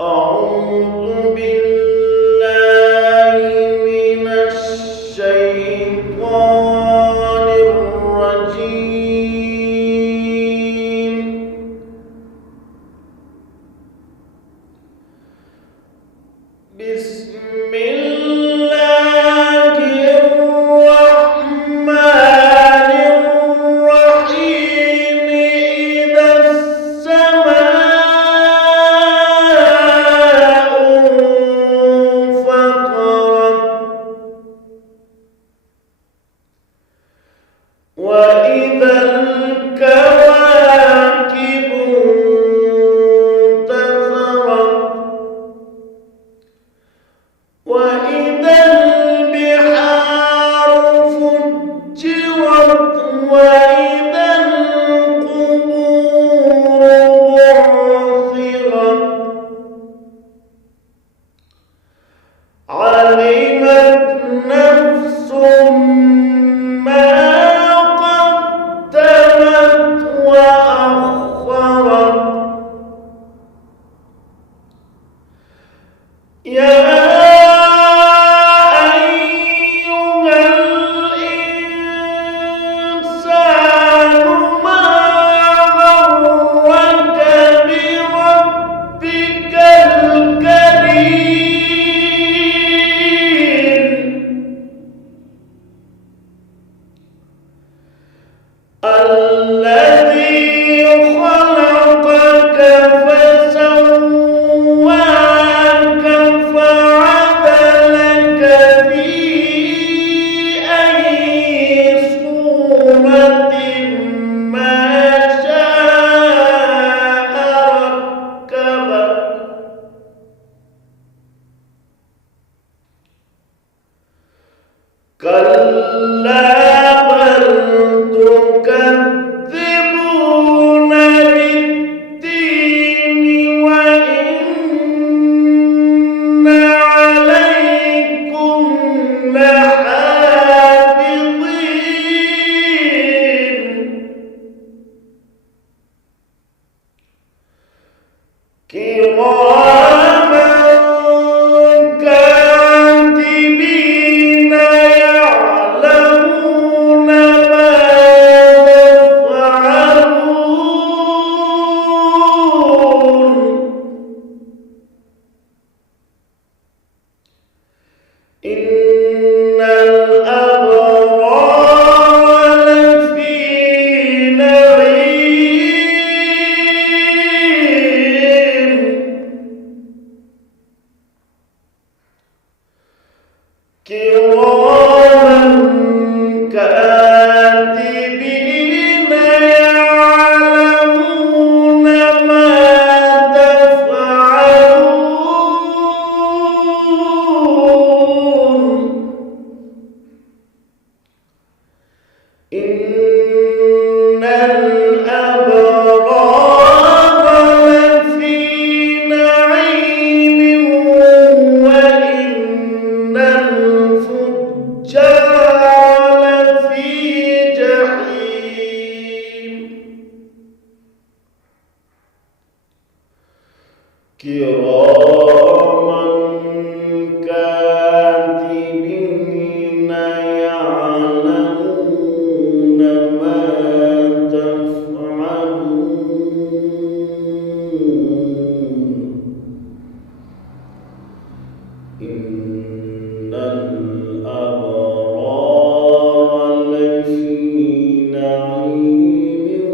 أعوذ بالله من الشيطان الرجيم. بسم الله الرحمن الرحيم. إذا السماء انفطرت وإذا الكواكب انتثرت وإذا البحار فجرت وإذا القبور بعثرت علمت نفس ما قدمت وأخرت. يا الذي خلقك فسواك فعدلك في أي صورة ما شاء ركبك. كلا بل تكذبون بالدين وإن عليكم لحافظين كراما كاتبين يعلمون ما تفعلون. إن الأبرار لفي نعيم كراما كاتبين يعلمون ما تفعلون. إن الأبرار لفي نعيم وإن الفجار لفي جحيم كراما كاتبين يعلمون ما تفعلون. إن الأبرار لفي نعيم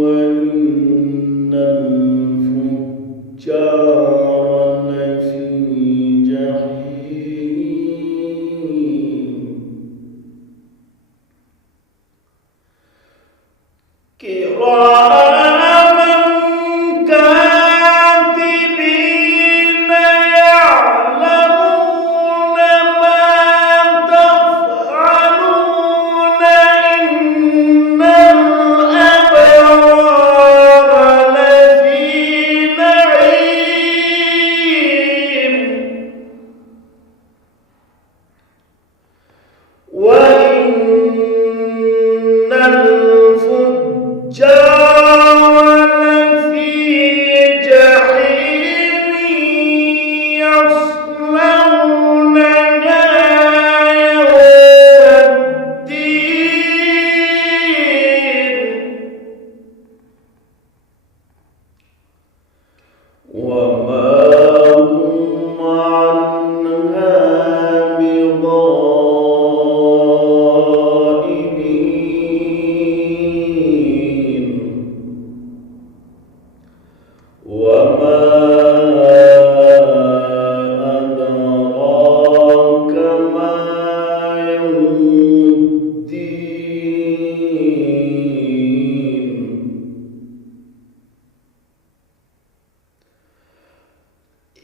وإن الفجار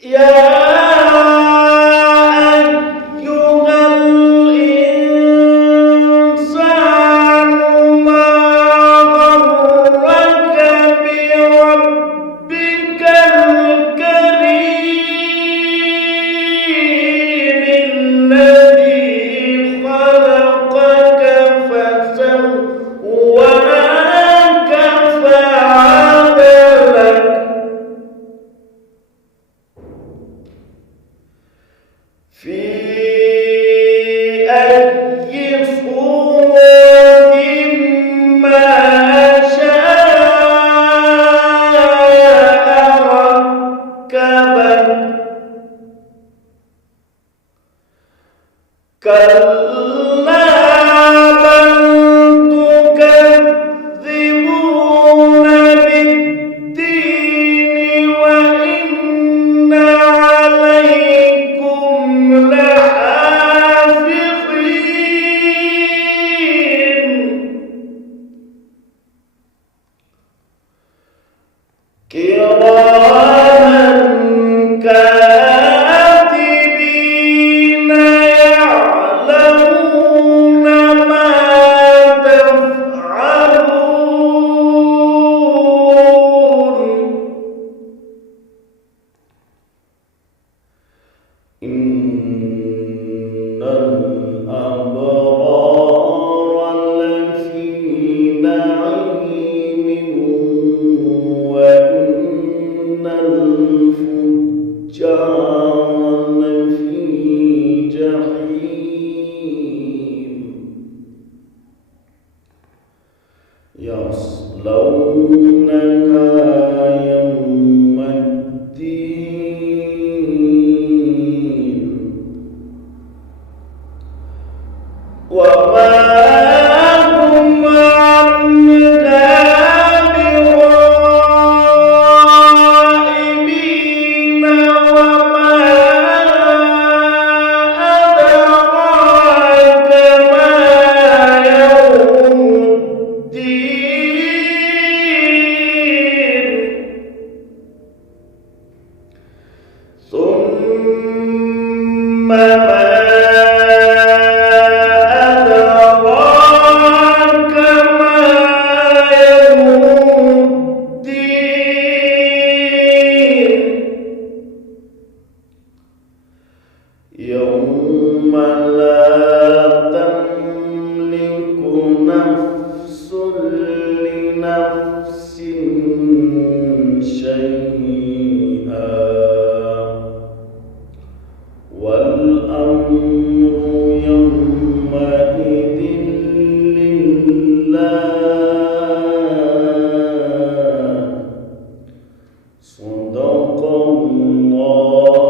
يا أيها الإنسان ما غرك بربك الكريم الذي خلقك فسواك فعدلك في أي صورة ما شاء ركبك كلا بل تكذبون بالدين وإن عليكم لحافظين كراما كاتبين يعلمون ما تفعلون إن الأبرار لفي نعيم وإن الفجار لفي جحيم يصلونها يوم الدين وما هم عنها بغائبين وما أدراك ما يوم الدين ثم ما أدراك ما يوم الدين يوم لا تملك نفس لنفس شيئا والأمر يومئذ لله صدق الله